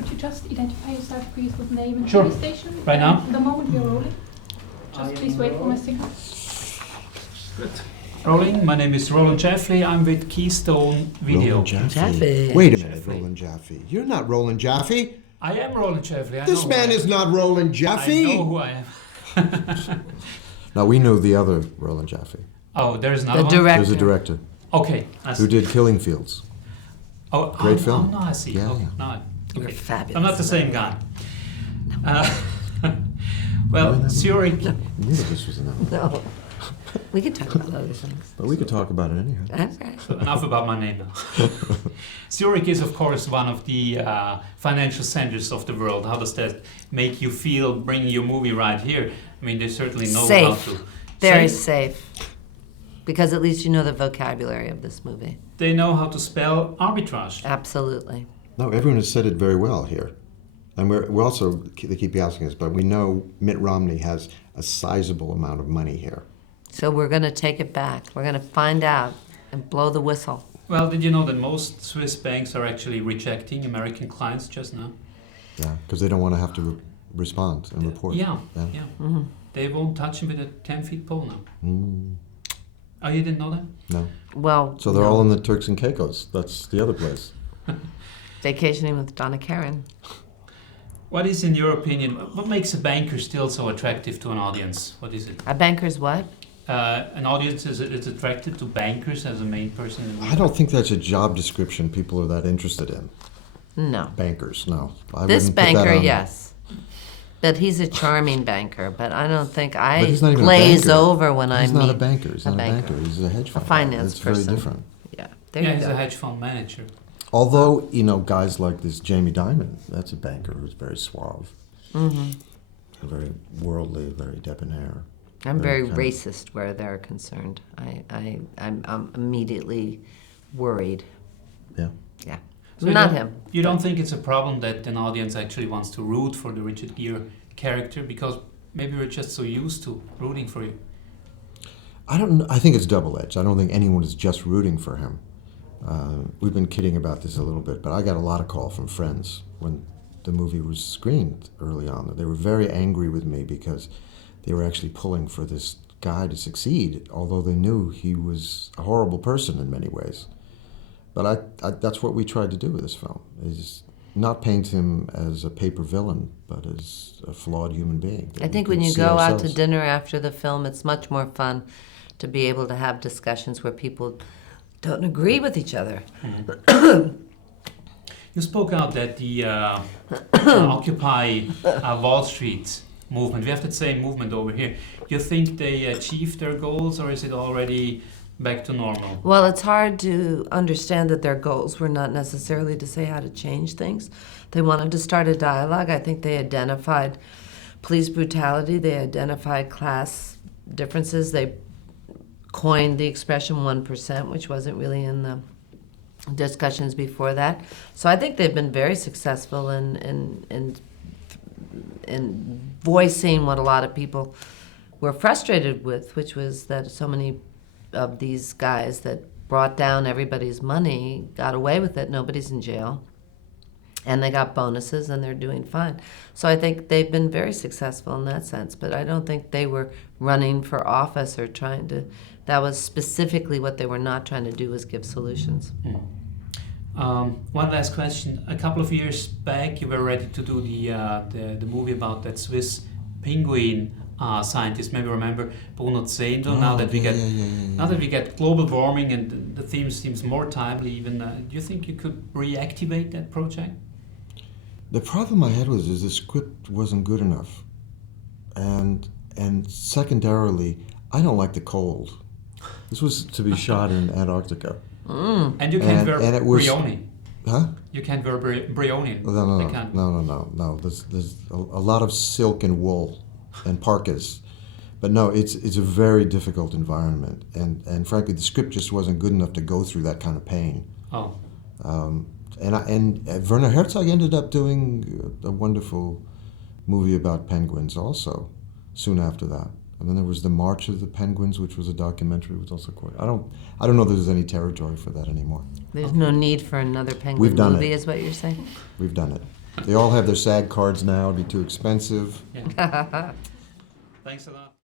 could you just identify yourself, please, with name and Sure. TV station? Right now? The moment we're rolling. Just please wait for my signal. Good. Rolling. My name is Roland Jeffley. I'm with Keystone Video. Roland Jaffe. Jaffe. Wait a minute, Jaffe. Roland Jaffe. You're not Roland Jaffe. I am Roland Jeffley. This man is not Roland Jaffe. I know who I am. Now we know the other Roland Jaffe. Oh, there's another The one? director. There's a director Okay. I see. who did Killing Fields. Oh, Great oh, film. Oh, no, I see. Yeah, Okay, yeah. now I- You're okay. fabulous. I'm not the same guy. Well, Zurich. I knew that this was enough. No. We could talk about other things. But we could talk about it anyhow. That's right. So enough about my name now. Zurich is, of course, one of the financial centers of the world. How does that make you feel bringing your movie right here? I mean, they certainly know how Safe. to. Very Safe? safe. Because at least you know the vocabulary of this movie. They know how to spell arbitrage. Absolutely. No, everyone has said it very well here. And we're also, they keep asking us, but we know Mitt Romney has a sizable amount of money here. So we're going to take it back. We're going to find out and blow the whistle. Well, did you know that most Swiss banks are actually rejecting American clients just now? Yeah, because they don't want to have to respond and report. Yeah. Yeah. Mm-hmm. They won't touch him with a 10-foot pole now. Mm, Oh, you didn't know that? no. Well, So they're all in the Turks and Caicos. That's the other place. vacationing with Donna Karen. What is, in your opinion, what makes a banker still so attractive to an audience? What is it? A banker's what? An audience is attracted to bankers as a main person in the movie? I don't think that's a job description people are that interested in. No. Bankers, no. I This wouldn't put that banker, on- yes. But he's a charming banker, but I don't think But I he's not even a glaze banker. over when I He's meet not a banker. He's a not banker. a banker. He's a hedge fund. finance It's person. very different. Yeah, there Yeah, you he's go. a hedge fund manager. Although, guys like this Jamie Dimon, that's a banker who's very suave, Mm-hmm. very worldly, very debonair. I'm very kind of- racist where they're concerned. I'm immediately worried. Yeah. Yeah. So you Not don't- him. You don't think it's a problem that an audience actually wants to root for the Richard Gere character because maybe we're just so used to rooting for you? I think it's double-edged. I don't think anyone is just rooting for him. We've been kidding about this a little bit, but I got a lot of call from friends when the movie was screened early on. They were very angry with me because they were actually pulling for this guy to succeed, although they knew he was a horrible person in many ways. But I that's what we tried to do with this film, is not paint him as a paper villain, but as a flawed human being. that I we think could when you see go out to ourselves. dinner after the film, it's much more fun to be able to have discussions where people don't agree with each other. You spoke out that the Occupy Wall Street movement, we have that same movement over here. Do you think they achieved their goals, or is it already back to normal? Well, it's hard to understand that their goals were not necessarily to say how to change things. They wanted to start a dialogue. I think they identified police brutality. They identified class differences. They coined the expression 1%, which wasn't really in the discussions before that. So I think they've been very successful in voicing what a lot of people were frustrated with, which was that so many of these guys that brought down everybody's money got away with it. Nobody's in jail. And they got bonuses, and they're doing fine. So I think they've been very successful in that sense. But I don't think they were running for office or trying to... That was specifically what they were not trying to do, was give solutions. One last question. A couple of years back, you were ready to do the movie about that Swiss penguin scientist. Maybe remember Bruno Zehndl. Now that we get global warming and the theme seems more timely, even. Do you think you could reactivate that project? The problem I had is the script wasn't good enough, and secondarily, I don't like the cold. This was to be shot in Antarctica. And you can't wear and it was- Brioni. Huh? You can't wear Brioni. They can't. No. There's a lot of silk and wool and parkas, but no, it's a very difficult environment, and frankly, the script just wasn't good enough to go through that kind of pain. Oh. And Werner Herzog ended up doing a wonderful movie about penguins also, soon after that. And then there was The March of the Penguins, which was a documentary, which was also quite... I don't know if there's any territory for that anymore. There's no need for another penguin We've done movie, it. is what you're saying? We've done it. They all have their SAG cards now. It'd be too expensive. Yeah. Thanks a lot.